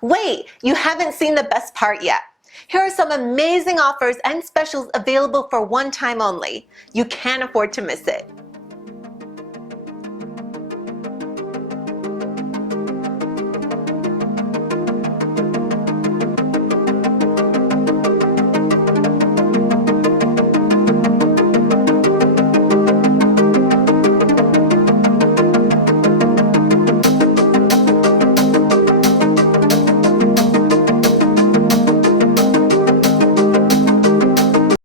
Wait, you haven't seen the best part yet. Here are some amazing offers and specials available for one time only. You can't afford to miss it.